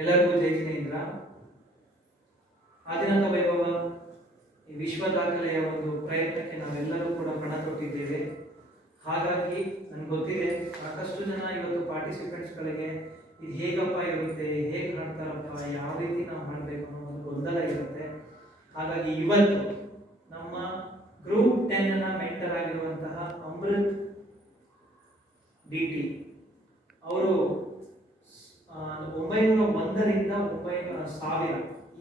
ಎಲ್ಲರಿಗೂ ಜೈ ಜಿನೇಂದ್ರ. ಆದಿನಾಥ ವೈಭವ ಈ ವಿಶ್ವ ದಾಖಲೆಯ ಒಂದು ಪ್ರಯತ್ನಕ್ಕೆ ನಾವೆಲ್ಲರೂ ಕೂಡ ಪಣ ತೊಟ್ಟಿದ್ದೇವೆ. ಹಾಗಾಗಿ ನನಗೆ ಗೊತ್ತಿದೆ ಸಾಕಷ್ಟು ಜನ ಇವತ್ತು ಪಾರ್ಟಿಸಿಪೆಂಟ್ಸ್ಗಳಿಗೆ ಇದು ಹೇಗಪ್ಪ ಇರುತ್ತೆ, ಹೇಗೆ ಹಾಡ್ತಾರಪ್ಪ, ಯಾವ ರೀತಿ ನಾವು ಹಾಡಬೇಕು ಅನ್ನೋ ಒಂದು ಗೊಂದಲ ಇರುತ್ತೆ. ಹಾಗಾಗಿ ಇವತ್ತು ನಮ್ಮ ಗ್ರೂಪ್ 10ನ ಮೆಂಟರ್ ಆಗಿರುವಂತಹ ಅಮೃತ್ ಡಿ.ಟಿ. ಅವರು 901ರಿಂದ 1000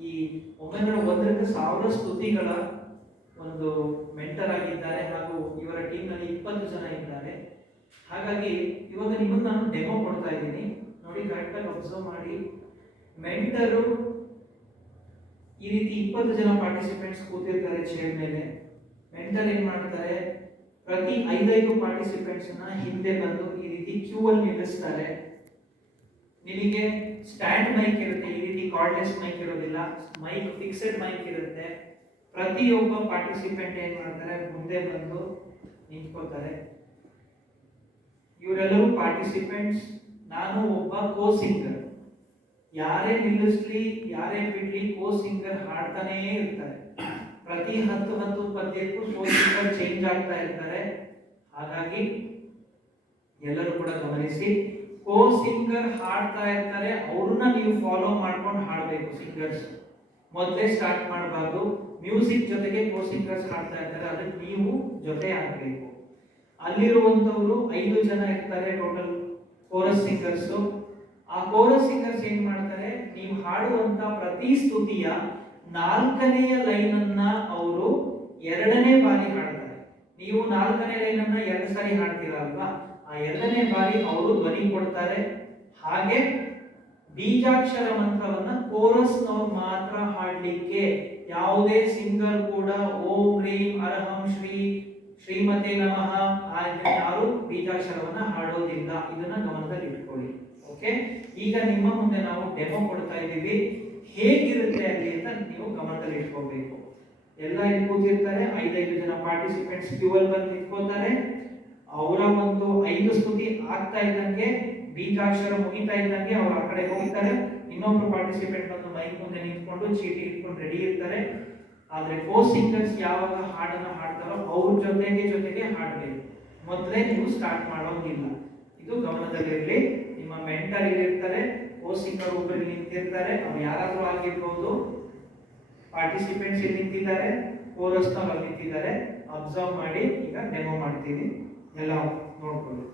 ಈ 901ರಿಂದ 1000 ಸ್ತುತಿಗಳ ಒಂದು ಮೆಂಟರ್ ಆಗಿದ್ದಾರೆ. ಹಾಗೂ ಇವರ ಟೀಮ್ನಲ್ಲಿ 20 ಜನ ಇದ್ದಾರೆ. ಹಾಗಾಗಿ ಇವಾಗ ನಿಮಗೆ ನಾನು ಡೆಮೋ ಕೊಡ್ತಾ ಇದ್ದೀನಿ, ನೋಡಿ ಕರೆಕ್ಟಾಗಿ ಅಬ್ಸರ್ವ್ ಮಾಡಿ. ಮೆಂಟರು ಈ ರೀತಿ 20 ಜನ ಪಾರ್ಟಿಸಿಪೆಂಟ್ಸ್ ಕೂತಿರ್ತಾರೆ ಚೇರ್ ಮೇಲೆ. ಮೆಂಟರ್ ಏನ್ ಮಾಡ್ತಾರೆ, ಪ್ರತಿ 5 ಪಾರ್ಟಿಸಿಪೆಂಟ್ಸ್ ನ ಹಿಂದೆ ಬಂದು ಈ ರೀತಿ ಕ್ಯೂ ಅಲ್ಲಿ ನಿಲ್ಲಿಸ್ತಾರೆ. ನಿಮಗೆ ಸ್ಟ್ಯಾಂಡ್ ಮೈಕ್ ಇರುತ್ತೆ, ಈ ರೀತಿ ಕಾರ್ಡ್ಲೆಸ್ ಮೈಕ್ ಇರೋದಿಲ್ಲ, ಮೈಕ್ ಫಿಕ್ಸೆಡ್ ಮೈಕ್ ಇರುತ್ತೆ. ಪ್ರತಿಯೊಬ್ಬ ಪಾರ್ಟಿಸಿಪೆಂಟ್ ಏನ್ ಮಾಡ್ತಾರೆ, ಮುಂದೆ ಬಂದು ನಿಂತ್ಕೋತಾರೆ. ಇವರೆಲ್ಲರೂ ಪಾರ್ಟಿಸಿಪೆಂಟ್ಸ್, ನಾನು ಒಬ್ಬ ಕೋ ಸಿಂಗರ್. ಯಾರೇ ನಿಲ್ಲಿಸ್ಲಿ ಯಾರೇ ಬಿಡ್ಲಿ ಕೋ ಸಿಂಗರ್ ಹಾಡ್ತಾನೇ ಇರ್ತಾರೆ. ಪ್ರತಿ 10 ಪದ್ಯಕ್ಕೂ ಕೋ ಸಿಂಗರ್ ಚೇಂಜ್ ಆಗ್ತಾ ಇರ್ತಾರೆ. ಹಾಗಾಗಿ ಎಲ್ಲರೂ ಕೂಡ ಗಮನಿಸಿ, ಕೋ ಸಿಂಗರ್ ಹಾಡ್ತಾ ಇರ್ತಾರೆ, ಅವ್ರನ್ನ ನೀವು ಫಾಲೋ ಮಾಡ್ಕೊಂಡು ಹಾಡಬೇಕು. ಸಿಂಗರ್ಸ್ ಮೊದಲೇ ಸ್ಟಾರ್ಟ್ ಮಾಡಬಾರ್ದು. ಮ್ಯೂಸಿಕ್ ಜೊತೆಗೆ ಕೋ ಸಿಂಗರ್ಸ್ ಹಾಡ್ತಾ ಇರ್ತಾರೆ, ಅದಕ್ಕೆ ನೀವು ಜೊತೆ ಆಗಬೇಕು. ಅಲ್ಲಿರುವಂತವರು 5 ಜನ ಇರ್ತಾರೆ ಟೋಟಲ್ ಕೋರಸ್ ಸಿಂಗರ್ಸ್. ಆ ಕೋರಸ್ ಸಿಂಗರ್ಸ್ ಏನ್ ಮಾಡ್ತಾರೆ, ನೀವು ಹಾಡುವಂತ ಪ್ರತಿ ಸ್ತುತಿಯ 4ನೇ ಲೈನ್ ಅನ್ನ ಅವರು 2ನೇ ಬಾರಿ ಹಾಡ್ತಾರೆ. ನೀವು 4ನೇ ಲೈನ್ ಅನ್ನ 2 ಸಾರಿ ಹಾಡ್ತೀರಾ ಅಲ್ವಾ, ಆ 2ನೇ ಬಾರಿ ಅವರು ಧ್ವನಿ ಕೊಡ್ತಾರೆ. ಹಾಗೆ ಬೀಜಾಕ್ಷರ ಮಂತ್ರವನ್ನ ಕೋರಸ್ ನವರು ಮಾತ್ರ ಹಾಡ್ಲಿಕ್ಕೆ, ಯಾವುದೇ ಸಿಂಗರ್ ಕೂಡ ಓಂ ಹ್ರೀಂ ಅರ್ಹಂ ಶ್ರೀ ಶ್ರೀಮತೆ ನಮಃ ಯಾರು ಬೀಜಾಕ್ಷರವನ್ನ ಹಾಡೋದಿಲ್ಲ. ಇದನ್ನ ಗಮನದಲ್ಲಿ ಇಟ್ಕೊಳ್ಳಿ. ಓಕೆ, ಈಗ ನಿಮ್ಮ ಮುಂದೆ ನಾವು ಡೆಮೋ ಕೊಡ್ತಾ ಇದ್ದೀವಿ, ಹೇಗಿರುತ್ತೆ ಅಲ್ಲಿ ಅಂತ ನೀವು ಗಮನದಲ್ಲಿ ಇಟ್ಕೋಬೇಕು. ಎಲ್ಲ ಇಲ್ಲಿ ಕೂತಿರ್ತಾರೆ, 5 ಜನ ಪಾರ್ಟಿಸಿಪೆಂಟ್ಸ್ ಕ್ಯೂ ಅಲ್ಲಿ ಬಂದು ನಿಂತ್ಕೋತಾರೆ. ಅವರ ಒಂದು 5 ಸ್ತುತಿ ಆಗ್ತಾ ಇದ್ದಂಗೆ, ಬೀಜಾಕ್ಷರ ಮುಗಿತಾ ಇದ್ದಂಗೆ ಅವ್ರು ಆ ಕಡೆ ಹೋಗ್ತಾರೆ. ಇನ್ನೊಬ್ರು ಪಾರ್ಟಿಸಿಪೆಂಟ್ ಬಂದು ಮೈಕ್ ಮುಂದೆ ನಿಂತ್ಕೊಂಡು ಚೀಟಿ ಇಟ್ಕೊಂಡು ರೆಡಿ ಇರ್ತಾರೆ. ಆದ್ರೆ ಕೋ ಸಿಂಗರ್ಸ್ ಯಾವಾಗ ಹಾಡನ್ನ ಹಾಡ್ತಾರೋ ಅವ್ರ ಜೊತೆಗೆ ಹಾಡಬೇಕು. ಮೊದಲೇ ನೀವು ಸ್ಟಾರ್ಟ್ ಮಾಡೋದಿಲ್ಲ, ಇದು ಗಮನದಲ್ಲಿರಲಿ. ನಿಮ್ಮ ಮೆಂಟರ್ ಇರ್ತಾರೆ, ಕೋ ಸಿಂಗರ್ ಒಬ್ಬರು ನಿಂತಿರ್ತಾರೆ, ಅವ್ರು ಯಾರಾದ್ರೂ ಆಗಿರ್ಬೋದು. ಪಾರ್ಟಿಸಿಪೆಂಟ್ಸ್ ಇಲ್ಲಿ ನಿಂತಿದ್ದಾರೆ, ಕೋರಸ್ ನವರು ನಿಂತಿದ್ದಾರೆ. ಅಬ್ಸರ್ವ್ ಮಾಡಿ, ಈಗ ಡೆಮೋ ಮಾಡ್ತೀನಿ, ಎಲ್ಲ ನೋಡ್ಕೊಳ್ಳಿ.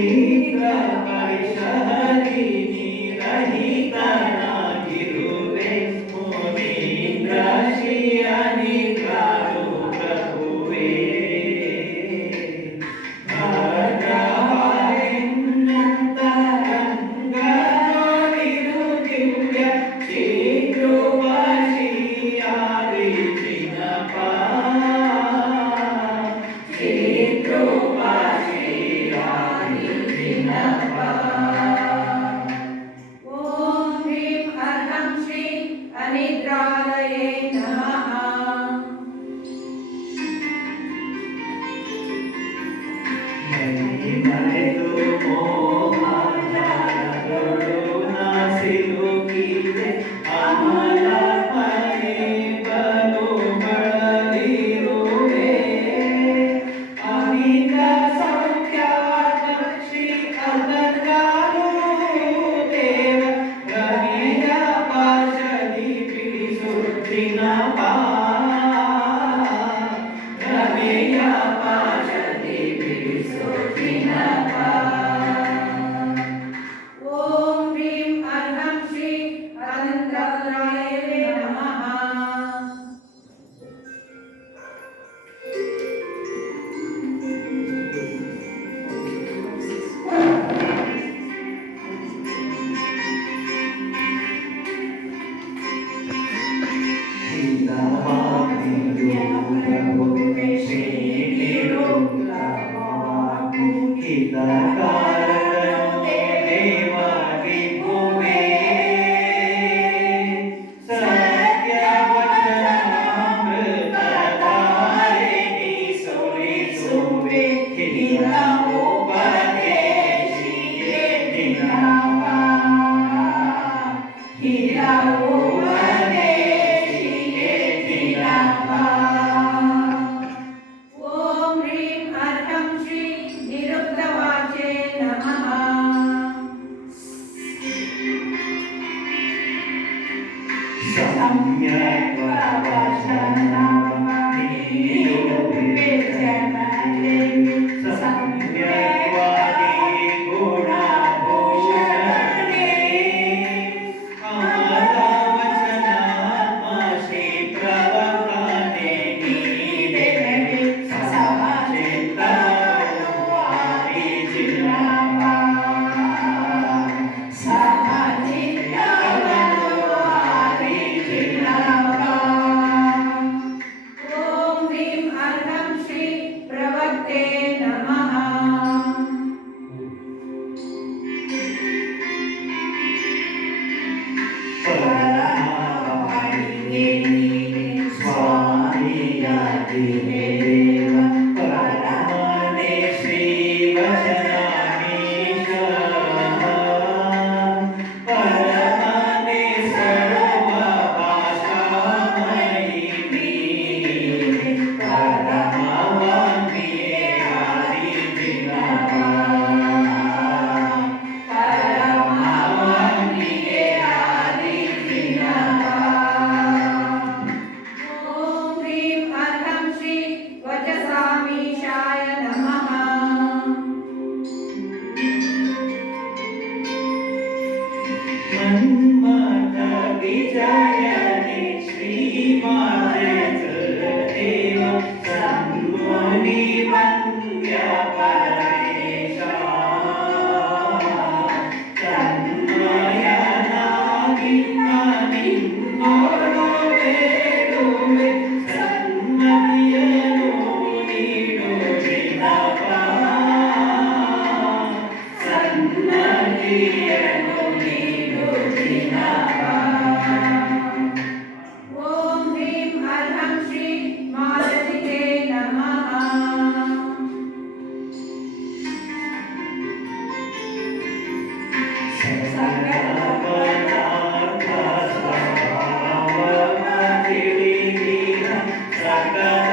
ಕ್ಷೀರ ಪರಿಶಹರಿ ನಿರಹಿತನಾಗಿರುವೆ ಮುನೀಂದ್ರ ಶ್ರೀಯನಿಗಾರು ಪ್ರಭುವೇ ಭದ್ರವಾರಿನ್ನಂತ ರಂಗಜೋಡಿರು ದಿವ್ಯ ಶ್ರೀಕೃಪಾಶ್ರೀಯಾದಿ ಚಿನ್ನಪಾ ಶ್ರೀಕೃಪಾಶ್ರೀಯಾದಿ ಚಿನ್ನಪಾ ಓಂ ಹ್ರೀಂ ಅರ್ಹಂ ಶ್ರೀ ಅನಿದ್ರಾಲಯೇ ನಮಃ ಮರೆತು ಮೋಹಜಾಲಗಳು ನಾಸಿಲುಕಿದೆ ಅಮಲ ಮನೆ ಬಲು ಬಳಲಿರುವೆ ಅಮಿತ ಸೌಖ್ಯವಾದ ಶ್ರೀ ಅದರ್ಗಾಲು ದೇವ ರವಿಯ ಪಾಶದಿ ಬಿಡಿಸುತ್ತಿನಪಾ ರವಿಯ ಪಾಶದಿ ಬಿಡಿಸುತ್ತಿನಪಾ ಓಂ ಹ್ರೀಂ ಅರ್ಹಂ ಶ್ರೀ ಅನಂತರಾಯೇ ನಮಃ ಓಂ ಹ್ರೀಂ ಅರ್ಹಂ ಶ್ರೀ ನಿರುಕ್ತವಾಚೇ ನಮಃ ಸಮ್ಯಕ್ ಸಮ್ಯಕ್ವಾದಿ ಗುಣಭೂಷಣೆ ಅಮಲ ವಚನಾತ್ಮ ಶ್ರೀ ಪ್ರವರ್ತನೆ ನೀಡೆ ಸಹಚಿತ್ತನು ಆದಿ ಚಿನ್ನಪಾ ಓಂ ಹ್ರೀಂ ಅರ್ಹಂ ಶ್ರೀ ಪ್ರವಕ್ತೆ ನಮಃ ಸ್ವಾಮಿಯಾದಿ ದೇವ ಪರಮನೆ ಶ್ರೀ ವಚನಾಮೀಶ ಪರಮನೆ ಸರ್ವ ಭಾಷಾಮಯಿ ನೀನೆ ಪರಮವಂದಿಯೇ ಆದಿ ಚಿನ್ನಪಾ ಪರಮವಂದಿಯೇ ಆದಿ ಚಿನ್ನಪಾ ಓಂ ಹ್ರೀಂ ಅರ್ಹಂ ಶ್ರೀ ವಚಸಾಮೀಶಾಯ ನಮಃ ಮನ್ಮಥ ವಿಜಯನೆ ಶ್ರೀ ಮಾದೇವ ಸನ್ಮುನಿ ವಂದ್ಯ ಪರಮೇಶ ತನ್ಮಯನಾಗಿ ನಿನ್ನೋಡು ಬೇಡುವೆ ಸನ್ಮತಿಯನು ನೀಡು ಚಿನ್ನಪಾ ಸನ್ಮತಿಯನು ನೀಡು ಚಿನ್ನಪಾ ಓಂ ಹ್ರೀಂ ಅರ್ಹಂ ಶ್ರೀ ಮಾಲತಿಗೆ ನಮಃ ಸಕಲ ಪದಾರ್ಥ ಸ್ವಭಾವ ತಿಳಿದಿರ ಸಕಲ